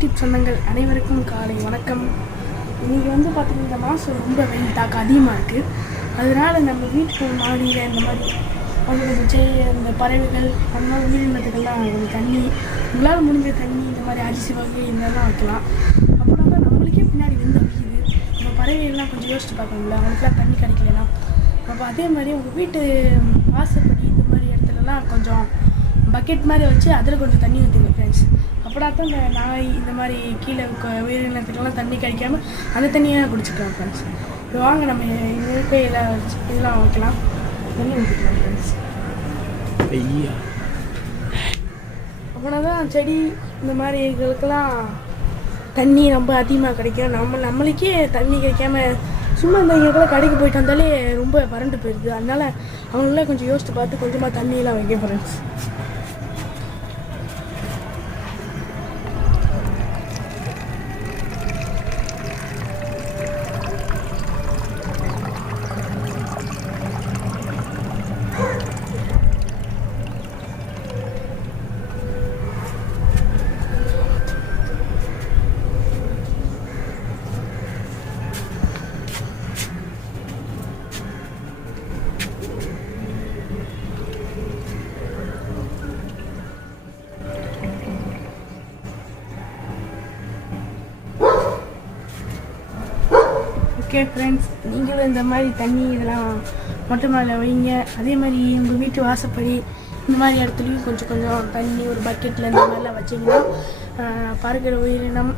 YouTube சொந்தங்கள் அனைவருக்கும் காலை வணக்கம். இன்றைக்கி பார்த்திங்கன்னா இந்த மாதம் ரொம்ப வெயில் தாக்கம் அதிகமாக இருக்குது. அதனால் நம்ம வீட்டுக்கு மாடியில் இந்த மாதிரி கொஞ்சம் இந்த பறவைகள் அந்த மாதிரி உயிரினத்துக்கெல்லாம் கொஞ்சம் தண்ணி, உங்களால் முடிஞ்ச தண்ணி இந்த மாதிரி அரிசி வகை இதெல்லாம் வைக்கலாம். அப்புறம் தான் நம்மளுக்கே பின்னாடி வைக்குது. நம்ம பறவைகள்லாம் கொஞ்சம் யோசிச்சு பார்க்கணும்ல, அவங்களுக்குலாம் தண்ணி கிடைக்கலனா. அப்போ அதே மாதிரி உங்கள் வீட்டு வாசப்படி இந்த மாதிரி இடத்துலலாம் கொஞ்சம் பக்கெட் மாதிரி வச்சு அதில் கொஞ்சம் தண்ணி ஊற்றுங்க ஃப்ரெண்ட்ஸ். அப்படின்னா தான் இந்த நாய் இந்த மாதிரி கீழே உயிரினத்துக்கெல்லாம் தண்ணி கிடைக்காம அந்த தண்ணியாக குடிச்சிக்கலாம் ஃப்ரெண்ட்ஸ். இப்போ வாங்க நம்ம இயற்கையில் வச்சு இதெல்லாம் வைக்கலாம், தண்ணி ஊற்றிக்கலாம் ஃப்ரெண்ட்ஸ். அப்படின்னா தான் செடி இந்த மாதிரி இதுகளுக்கெல்லாம் தண்ணி ரொம்ப அதிகமாக கிடைக்கும். நம்மளுக்கே தண்ணி கிடைக்காம சும்மா இந்த எங்கெல்லாம் கடைக்கு போயிட்டு வந்தாலே ரொம்ப வறண்டு போயிடுது. அதனால் அவங்களாம் கொஞ்சம் யோசித்து பார்த்து கொஞ்சமாக தண்ணியெல்லாம் வைக்க ஃப்ரெண்ட்ஸ். ஓகே ஃப்ரெண்ட்ஸ், நீங்களும் இந்த மாதிரி தண்ணி இதெல்லாம் மொட்டை மேலே வைங்க. அதே மாதிரி உங்கள் வீட்டு வாசப்படி இந்த மாதிரி இடத்துலையும் கொஞ்சம் கொஞ்சம் தண்ணி ஒரு பக்கெட்டில் இந்த மாதிரிலாம் வச்சிங்கன்னா பறக்கிற உயிரினம்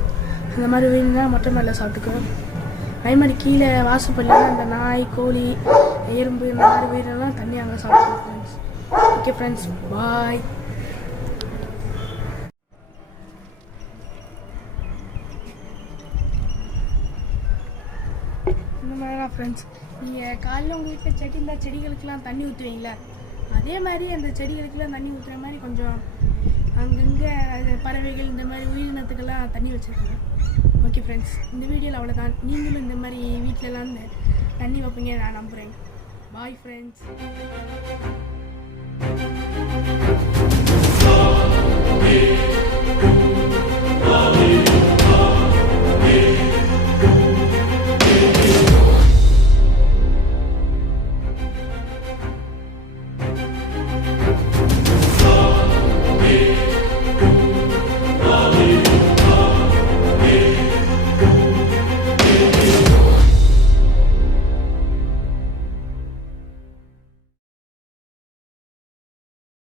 அந்த மாதிரி உயிரினம் மொட்டை மேலே சாப்பிட்டுக்கணும். அதே மாதிரி கீழே வாசப்படியில் அந்த நாய், கோழி, எறும்பு இந்த மாதிரி உயிரினம்லாம் தண்ணி அங்கே சாப்பிட்டுக்கணும் ஃப்ரெண்ட்ஸ். ஓகே ஃப்ரெண்ட்ஸ், பாய். இந்த மாதிரி தான் ஃப்ரெண்ட்ஸ், நீங்கள் காலையில் உங்கள் வீட்டில் செடி இருந்தால் செடிகளுக்கெல்லாம் தண்ணி ஊற்றுவீங்களே, அதே மாதிரி அந்த செடிகளுக்கெல்லாம் தண்ணி ஊற்றுற மாதிரி கொஞ்சம் அங்கங்கே பறவைகள் இந்த மாதிரி உயிரினத்துக்கெல்லாம் தண்ணி வச்சுருக்கோங்க. ஓகே ஃப்ரெண்ட்ஸ், இந்த வீடியோவில் அவ்வளோதான். நீங்களும் இந்த மாதிரி வீட்டிலலாம் இந்த தண்ணி வைப்பீங்க நான் நம்புகிறேன். Bye friends.